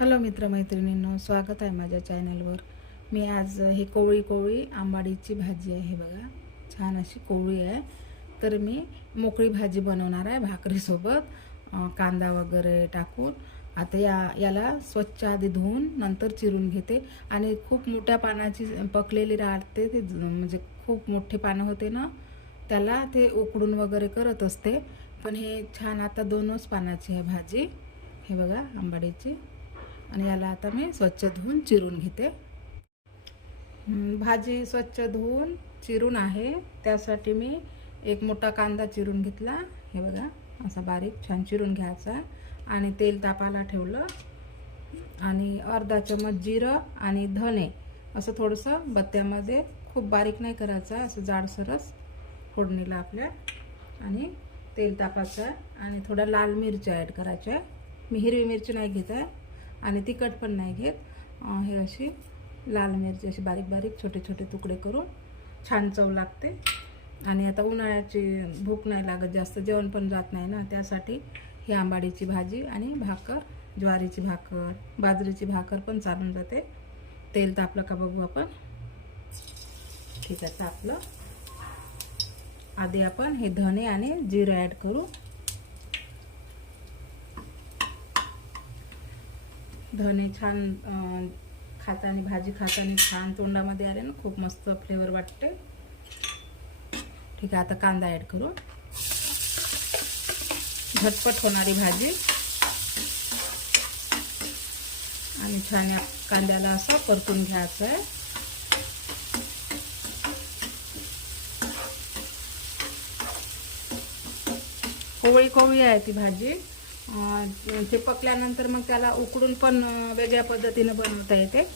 Hello मित्रमैत्रिणींनो स्वागत आहे माझ्या चॅनलवर. मी आज हे कोवळी कोवळी आंबाडीची भाजी आहे बघा. छान अशी कोवळी आहे. तर मी मोकळी भाजी बनवणार आहे भाकरीसोबत. कांदा वगैरे टाकून. आता या याला स्वच्छ आधी धुवून नंतर चिरून घेते. आणि खूप मोठ्या पानाची पकलेली राहते ते म्हणजे खूप मोठे पानं होते ना त्याला ते उकडून वगैरे करत असते. पण हे छान आता दोनच पानाची आहे भाजी. हे बघा आंबाडीची. आणि याला आता मी स्वच्छ धुवून चिरून घेते. भाजी स्वच्छ धुवून चिरून आहे. त्यासाठी मी एक मोठा कांदा चिरून घेतला. हे बघा असा बारीक छान चिरून घ्यायचा. आणि तेल तापाला ठेवलं. आणि अर्धा चमच जिरं आणि धने असं थोडंसं बत्त्यामध्ये खूप बारीक नाही करायचं असं जाडसरच फोडणीला आपल्या. आणि तेल तापाचं. आहे आणि थोड्या लाल मिरच्या ॲड करायच्या. मी हिरवी मिरची नाही घेत आहे. आणि तिखट पण नाही घेत. हे अशी लाल मिरची अशी बारीक बारीक छोटे छोटे तुकडे करून छान चव लागते. आणि आता उन्हाळ्याची भूक नाही लागत जास्त जेवण पण जात नाही ना. त्यासाठी ही आंबाडीची भाजी आणि भाकर ज्वारीची भाकर बाजरीची भाकर पण चालून जाते. तेल तापलं का बघू आपण. ठीक आहे तापलं. आधी आपण हे धने आणि जिरं ॲड करू. धने छान खाताने भाजी खाताने छान तोंडामध्ये आले ना खूप मस्त फ्लेवर वाटते ठीक आहे आता कांदा ॲड करू. झटपट होणारी भाजी. आणि छान या कांद्याला असं परतून घ्यायचं आहे. कोवळी कोवळी आहे ती भाजी. ते पकल्यानंतर मग त्याला उकडून पण वेगळ्या पद्धतीनं बनवता येते.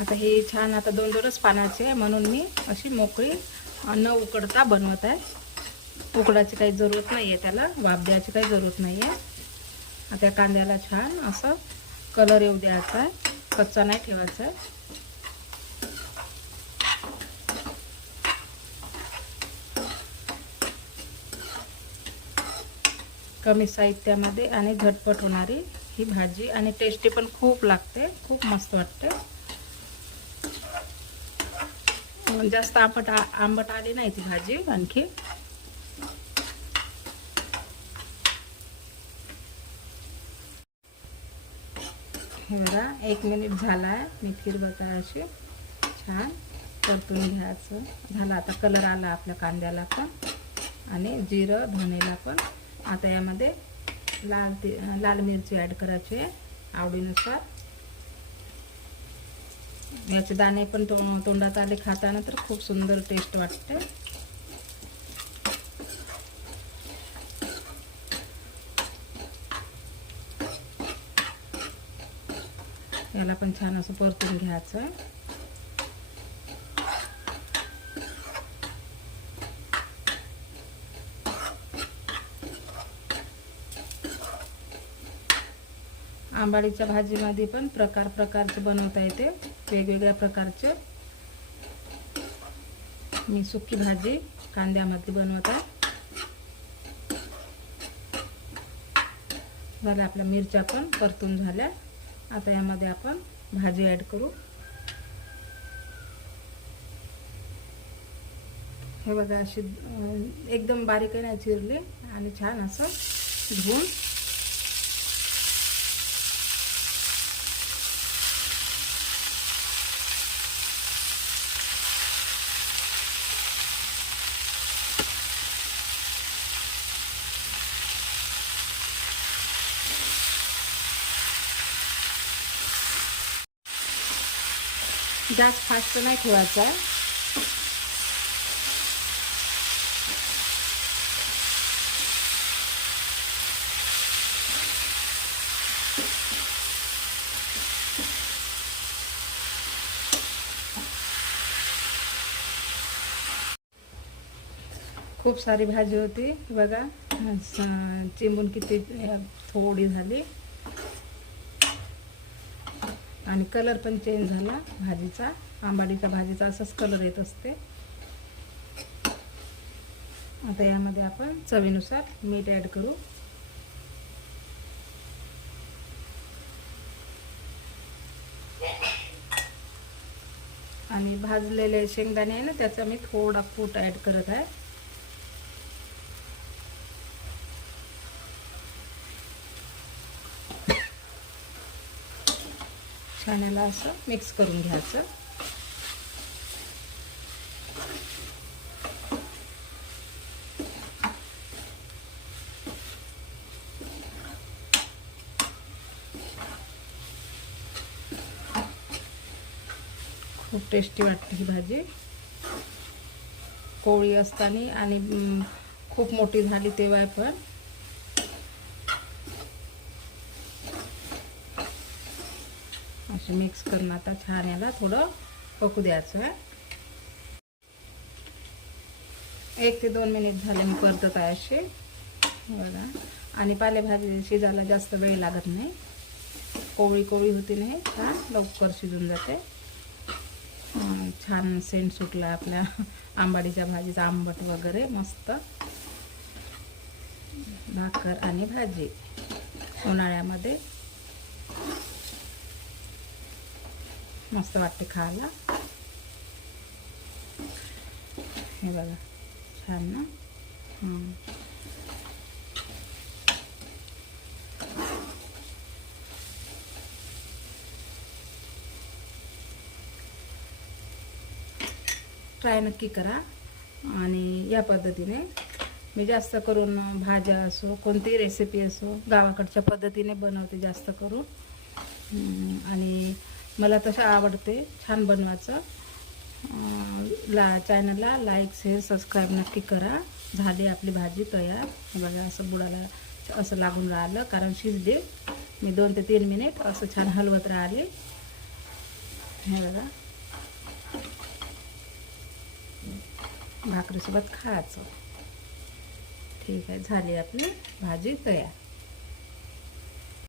आता हे छान आता दोन दोनच पानाचे आहे म्हणून मी अशी मोकळी न उकडता बनवत आहे. उकडाची काही जरूरत नाही आहे त्याला वाफ द्यायची काही जरूरत नाही आहे आता कांद्याला छान असं कलर येऊ द्यायचा आहे. कच्चा नाही ठेवायचा आहे. कमी साहित्यामध्ये आणि झटपट होणारी ही भाजी. आणि टेस्टी पण खूप लागते खूप मस्त वाटते. जास्त आंबट आंबट आली नाही ती भाजी आणखी. हे बघा एक मिनिट झाला आहे मी फिरवत आहे अशी छान. परतून घ्यायचं. झालं आता कलर आला आपल्या कांद्याला पण. आणि जिरं धनेला पण. आता यामध्ये लाल ती लाल मिरची ॲड करायची आहे आवडीनुसार. याचे दाणे पण तो तोंडात आले खाताना तर खूप सुंदर टेस्ट वाटते. याला पण छान असं परतून घ्यायचं आंबाडीच्या भाजीमध्ये पण प्रकार प्रकारचे बनवता येते. वेगवेगळ्या प्रकारचे. मी सुकी भाजी कांद्यामध्ये बनवत. आहे झाल्या आपल्या मिरच्या पण परतून झाल्या. आता यामध्ये आपण भाजी ॲड करू. हे बघा अशी एकदम बारीक नाही चिरली आणि छान असं धुवून जास्त फास्ट नाही ठेवायचा खूप सारी भाजी होती बघा. चिंबून किती थोडी झाली. आणि कलर पण चेंज झाला भाजीचा. आंबाडीच्या भाजीचा असंच कलर येत असते. आता यामध्ये आपण चवीनुसार मीठ ॲड करू. आणि भाजलेले शेंगदाणे आहे ना त्याचा मी थोडा फूट ॲड करत आहे. छान याला असं मिक्स करून घ्यायचं. खूप टेस्टी वाटते ही भाजी. कोवळी असताना आणि खूप मोठी झाली तेव्हा पण. मिक्स करून आता छान याला थोडं पकू द्यायचं आहे. एक ते दोन मिनिट झाले मी परतत आहे असे. बघा. आणि पालेभाजी शिजायला जास्त वेळ लागत नाही. कोवळी कोवळी होती नाही छान लवकर शिजून जाते. छान सेंट सुटला आपल्या आंबाडीच्या भाजीचा आंबट वगैरे मस्त. भाकर आणि भाजी उन्हाळ्यामध्ये मस्त वाटते खायला. हे बघा छान ना? ट्राय नक्की करा. आणि या पद्धतीने मी जास्त करून भाज्या असो कोणतीही रेसिपी असो गावाकडच्या पद्धतीने बनवते जास्त करून. आणि मला तसं आवडते छान बनवायचं. ला चॅनलला लाईक शेअर सबस्क्राईब नक्की करा. झाली आपली भाजी तयार. बघा असं बुडाला असं लागून राहिलं. कारण शिजले. मी दोन ते तीन मिनिट असं छान हलवत राहिले. हे बघा. भाकरीसोबत खायचं. ठीक आहे झाली आपली भाजी तयार.